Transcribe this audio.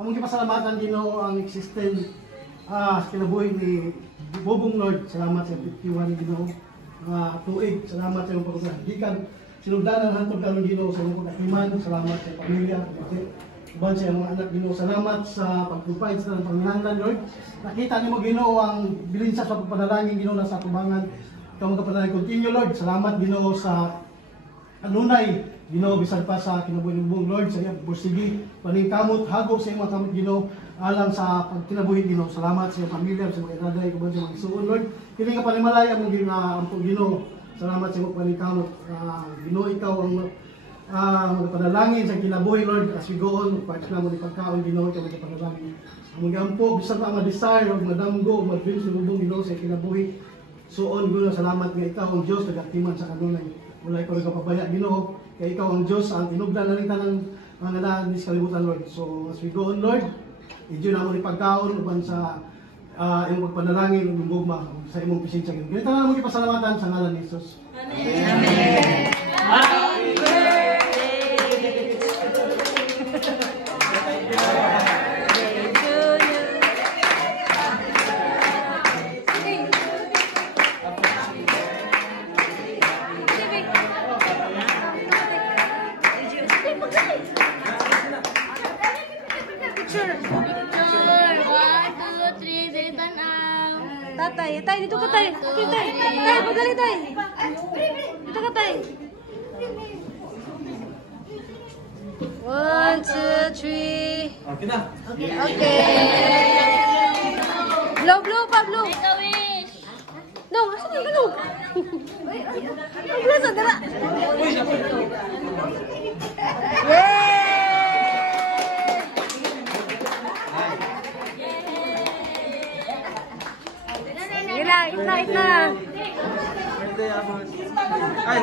Among gipasalamatan Ginoo ang existence kinabuhi ni Bobong Lord. Salamat sa 51 Ginoo. Tuig, salamat sa iyong pagkagikan. Sinugdanan hantod karon Ginoo sa iyong pagkiman. Salamat sa pamilya, uban sa iyong mga anak Ginoo. Salamat sa pag-provide sa pangangailangan Lord. Nakita nimo Ginoo ang bilinsa sa pagpanalangin Ginoo na sa tubangan. Ikaw magkapanalangin continue Lord. Salamat Ginoo sa anunay Ginoo bisan pa sa kinabuhi ni Bobong Lord sa iyang pursigi paningkamot hagop sa iyong mga kamot Ginoo alang sa pagkinabuhi Ginoo. Salamat sa iyong pamilya sa mga inaday uban sa mga isuon Lord. Kini nga panimalay among ampo Ginoo. Salamat sa iyong paningkamot Ginoo, ikaw ang magpanalangin sa kinabuhi Lord as we go on part na mo ni pagkaon Ginoo ikaw magpanalangin. Among ampo bisan pa ang desire ug madamgo ug madreams ni Bobong Ginoo sa kinabuhi. Suon Ginoo, salamat nga ikaw ang Dios nagatiman sa kanunay. Wala ikaw nagpapabaya Ginoo. Kaya ikaw ang Diyos, ang tinugdan na rin tanang mga nadaan sa kalibutan, Lord. So, as we go on, Lord, i-dyo na mo rin pagkaon upan sa iyong pagpanalangin, iyong gugma, sa iyong pisensya. Ganito na mo ipasalamatan sa ngalan ni Jesus. Amen. Amen. Happy birthday! Tatay, tay, dito ka tay. Okay, tay. Tay, pagdali tay. Dito ka tay. 1, 2, 3. Okay na. Okay. Blow pa, blow. Make a wish. No, asa na blow? Ang blow sa dala. Yay! Ina. Birthday, Amos. Ay,